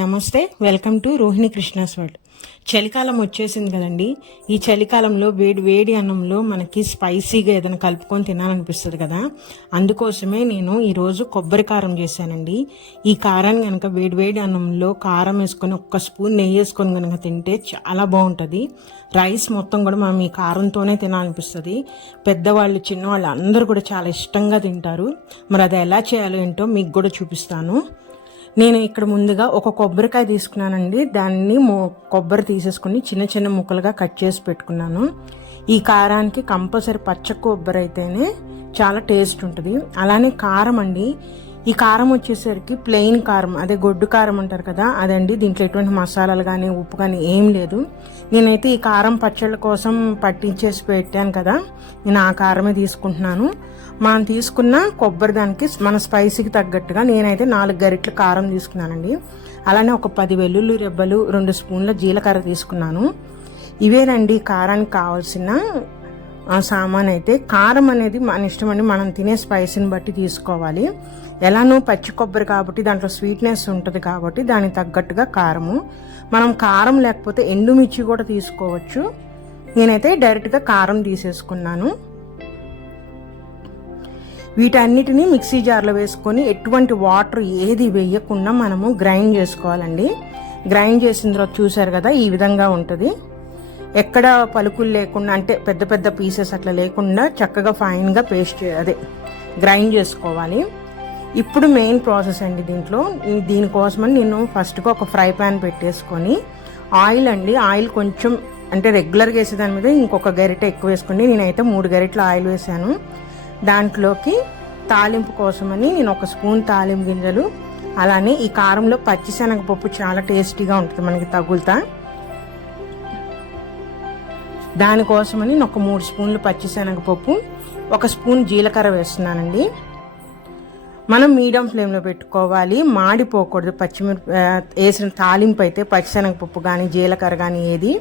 నమస్తే welcome to Rohini Krishna's world. చలికాలం వచ్చేసింది కదండి. ఈ చలికాలంలో వేడి వేడి అన్నంలో మనకి స్పైసీగా ఏదైనా కలుపుకొని తినాలనిపిస్తుంది కదా. అందుకోసమే నేను ఈరోజు కొబ్బరి కారం చేశానండి. ఈ కారాన్ని కనుక వేడి వేడి అన్నంలో కారం వేసుకొని ఒక్క స్పూన్ నెయ్యి వేసుకొని కనుక తింటే చాలా బాగుంటుంది. రైస్ మొత్తం కూడా మనం ఈ కారంతోనే తినాలనిపిస్తుంది. పెద్దవాళ్ళు చిన్నవాళ్ళు అందరూ కూడా చాలా ఇష్టంగా తింటారు. మరి అది ఎలా చేయాలో ఏంటో మీకు కూడా చూపిస్తాను. నేను ఇక్కడ ముందుగా ఒక కొబ్బరికాయ తీసుకున్నానండి. దాన్ని మో కొబ్బరి తీసేసుకుని చిన్న చిన్న ముక్కలుగా కట్ చేసి పెట్టుకున్నాను. ఈ కారానికి కంపల్సరీ పచ్చ కొబ్బరి అయితేనే చాలా టేస్ట్ ఉంటుంది. అలానే కారం అండి. ఈ కారం వచ్చేసరికి ప్లెయిన్ కారం అదే గొడ్డు కారం అంటారు కదా అదండి. దీంట్లో ఎటువంటి మసాలాలు కానీ ఉప్పు కానీ ఏం లేదు. నేనైతే ఈ కారం పచ్చళ్ళ కోసం పట్టించేసి పెట్టాను కదా నేను ఆ కారమే తీసుకుంటున్నాను. మనం తీసుకున్న కొబ్బరి దానికి మన స్పైసీకి తగ్గట్టుగా నేనైతే నాలుగు గరిటెల కారం తీసుకున్నానండి. అలానే ఒక పది వెల్లుల్లి రెబ్బలు రెండు స్పూన్ల జీలకర్ర తీసుకున్నాను. ఇవేనండి కారానికి కావాల్సిన సామాన్ అయితే కారం అనేది మన ఇష్టం అండి మనం తినే స్పైసీని బట్టి తీసుకోవాలి. ఎలానో పచ్చి కొబ్బరి కాబట్టి దాంట్లో స్వీట్నెస్ ఉంటుంది కాబట్టి దానికి తగ్గట్టుగా కారము. మనం కారం లేకపోతే ఎండుమిర్చి కూడా తీసుకోవచ్చు. నేనైతే డైరెక్ట్గా కారం తీసేసుకున్నాను. వీటన్నిటిని మిక్సీ జార్లో వేసుకొని ఎటువంటి వాటర్ ఏది వేయకుండా మనము గ్రైండ్ చేసుకోవాలండి. గ్రైండ్ చేసిన తర్వాత చూసారు కదా ఈ విధంగా ఉంటుంది. ఎక్కడ పలుకులు లేకుండా అంటే పెద్ద పెద్ద పీసెస్ అట్లా లేకుండా చక్కగా ఫైన్గా పేస్ట్ అదే గ్రైండ్ చేసుకోవాలి. ఇప్పుడు మెయిన్ ప్రాసెస్ అండి దీంట్లో. దీనికోసమని నేను ఫస్ట్గా ఒక ఫ్రై ప్యాన్ పెట్టేసుకొని ఆయిల్ అండి ఆయిల్ కొంచెం అంటే రెగ్యులర్గా వేసే దాని మీద ఇంకొక గరిటె ఎక్కువ వేసుకుని నేనైతే మూడు గరిటెలు ఆయిల్ వేసాను. దాంట్లోకి తాలింపు కోసమని నేను ఒక స్పూన్ తాలింపు గింజలు అలానే ఈ కారంలో పచ్చిశనగపప్పు చాలా టేస్టీగా ఉంటుంది మనకి తగులుతా. దానికోసమని ఒక మూడు స్పూన్లు పచ్చిశనగపప్పు ఒక స్పూన్ జీలకర్ర వేస్తున్నానండి. మనం మీడియం ఫ్లేమ్లో పెట్టుకోవాలి. మాడిపోకూడదు. పచ్చిమిరప వేసిన తాలింపు అయితే పచ్చిశనగపప్పు కానీ జీలకర్ర కానీ ఏది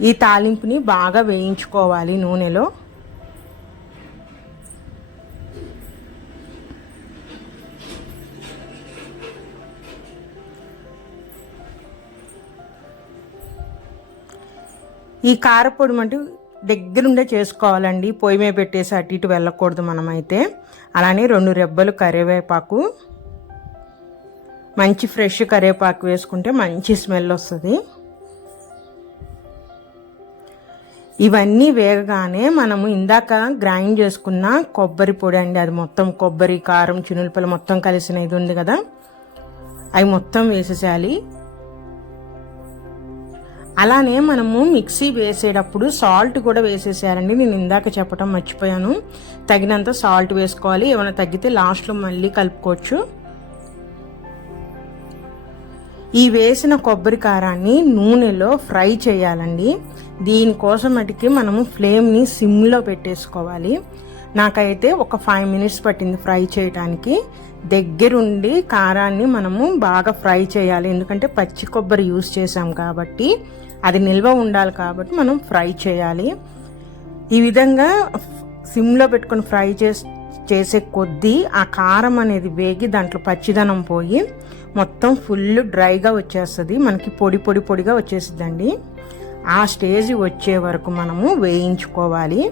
ఈ తాలింపుని బాగా వేయించుకోవాలి నూనెలో. ఈ కారపొడి మటు దగ్గరుండే చేసుకోవాలండి. పొయ్యి మీద పెట్టేసి అటు ఇటు వెళ్ళకూడదు మనమైతే. అలానే రెండు రెబ్బలు కరివేపాకు. మంచి ఫ్రెష్ కరివేపాకు వేసుకుంటే మంచి స్మెల్ వస్తుంది. ఇవన్నీ వేగగానే మనము ఇందాక గ్రైండ్ చేసుకున్న కొబ్బరి పొడి అండి. అది మొత్తం కొబ్బరి కారం చినులపల్లి మొత్తం కలిసిన ఇది ఉంది కదా. అవి మొత్తం వేసేసేయాలి. అలానే మనము మిక్సీ వేసేటప్పుడు సాల్ట్ కూడా వేసేసారండి. నేను ఇందాక చెప్పడం మర్చిపోయాను. తగినంత సాల్ట్ వేసుకోవాలి. ఏమైనా తగ్గితే లాస్ట్లో మళ్ళీ కలుపుకోవచ్చు. ఈ వేసిన కొబ్బరి కారాన్ని నూనెలో ఫ్రై చేయాలండి. దీనికోసం మటుకి మనము ఫ్లేమ్ని సిమ్లో పెట్టేసుకోవాలి. నాకైతే ఒక ఫైవ్ మినిట్స్ పట్టింది ఫ్రై చేయడానికి దగ్గరుండి కారాన్ని మనము బాగా ఫ్రై చేయాలి. ఎందుకంటే పచ్చి కొబ్బరి యూస్ చేసాం కాబట్టి అది నిల్వ ఉండాలి కాబట్టి మనం ఫ్రై చేయాలి. ఈ విధంగా సిమ్లో పెట్టుకొని ఫ్రై చేసి చేసే కొద్దీ ఆ కారం అనేది వేగి దాంట్లో పచ్చిదనం పోయి మొత్తం ఫుల్ డ్రైగా వచ్చేస్తుంది. మనకి పొడి పొడి పొడిగా వచ్చేస్తుందండి. ఆ స్టేజ్ వచ్చే వరకు మనము వేయించుకోవాలి.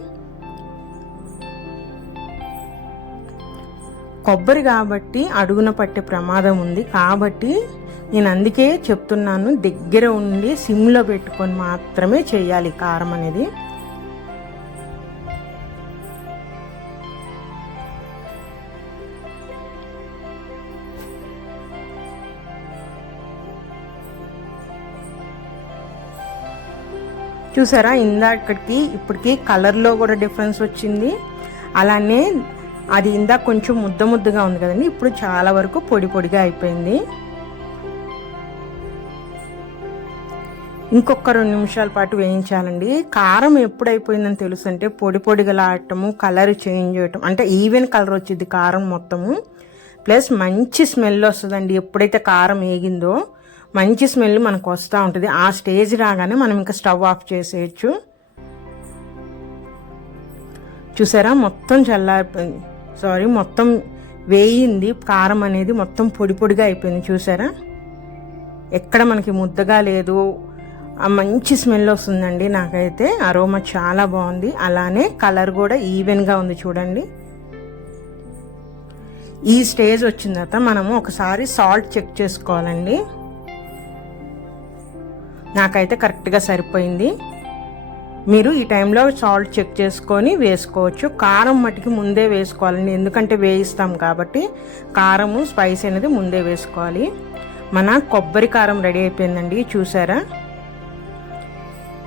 కొబ్బరి కాబట్టి అడుగున పట్టే ప్రమాదం ఉంది. కాబట్టి నేను అందుకే చెప్తున్నాను దగ్గర ఉండి సిమ్లో పెట్టుకొని మాత్రమే చేయాలి కారం అనేది. చూసారా ఇందాకటికి ఇప్పటికి కలర్లో కూడా డిఫరెన్స్ వచ్చింది. అలానే అది ఇందాక కొంచెం ముద్ద ముద్దగా ఉంది కదండి ఇప్పుడు చాలా వరకు పొడి పొడిగా అయిపోయింది. ఇంకొక రెండు నిమిషాల పాటు వేయించాలండి. కారం ఎప్పుడైపోయిందని తెలుసు అంటే పొడి పొడిగలాడటము కలర్ చేంజ్ చేయటం అంటే ఈవెన్ కలర్ వచ్చింది కారం మొత్తము. ప్లస్ మంచి స్మెల్ వస్తుందండి ఎప్పుడైతే కారం వేగిందో మంచి స్మెల్ మనకు వస్తూ ఉంటుంది. ఆ స్టేజ్ రాగానే మనం ఇంకా స్టవ్ ఆఫ్ చేసేయచ్చు. చూసారా? మొత్తం చల్లారిపోయింది. సారీ మొత్తం వేయింది. కారం అనేది మొత్తం పొడి పొడిగా అయిపోయింది. చూసారా? ఎక్కడ మనకి ముద్దగా లేదు మంచి స్మెల్ వస్తుందండి నాకైతే. అరోమా చాలా బాగుంది. అలానే కలర్ కూడా ఈవెన్గా ఉంది చూడండి. ఈ స్టేజ్ వచ్చిన తర్వాత మనము ఒకసారి సాల్ట్ చెక్ చేసుకోవాలండి. నాకైతే కరెక్ట్గా సరిపోయింది. మీరు ఈ టైంలో సాల్ట్ చెక్ చేసుకొని వేసుకోవచ్చు. కారం మటుకి ముందే వేసుకోవాలండి. ఎందుకంటే వేయిస్తాం కాబట్టి కారము స్పైస్ అనేది ముందే వేసుకోవాలి. మన కొబ్బరి కారం రెడీ అయిపోయిందండి. చూసారా?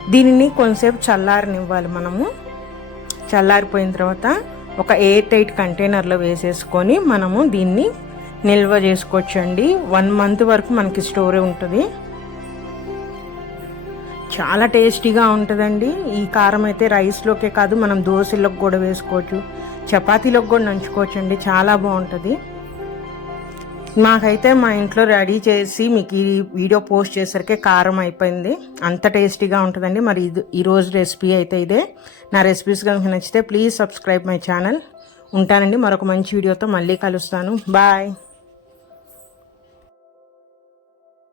దీనిని కొంతసేపు చల్లారనివ్వాలి మనము. చల్లారిపోయిన తర్వాత ఒక ఎయిర్ టైట్ కంటైనర్లో వేసేసుకొని మనము దీన్ని నిల్వ చేసుకోవచ్చండి. వన్ మంత్ వరకు మనకి స్టోరే ఉంటుంది. చాలా టేస్టీగా ఉంటుందండి. ఈ కారం అయితే రైస్లోకే కాదు మనం దోశలోకి కూడా వేసుకోవచ్చు. చపాతీలోకి కూడా నంచుకోవచ్చు అండి చాలా బాగుంటుంది. మాకైతే మా ఇంట్లో రెడీ చేసి మీకు ఈ వీడియో పోస్ట్ చేసరికి కారం అయిపోయింది. అంత టేస్టీగా ఉంటుందండి. మరి ఇది ఈరోజు రెసిపీ అయితే ఇదే. నా రెసిపీస్ కనుక నచ్చితే ప్లీజ్ సబ్స్క్రైబ్ మై ఛానల్. ఉంటానండి. మరొక మంచి వీడియోతో మళ్ళీ కలుస్తాను. బాయ్.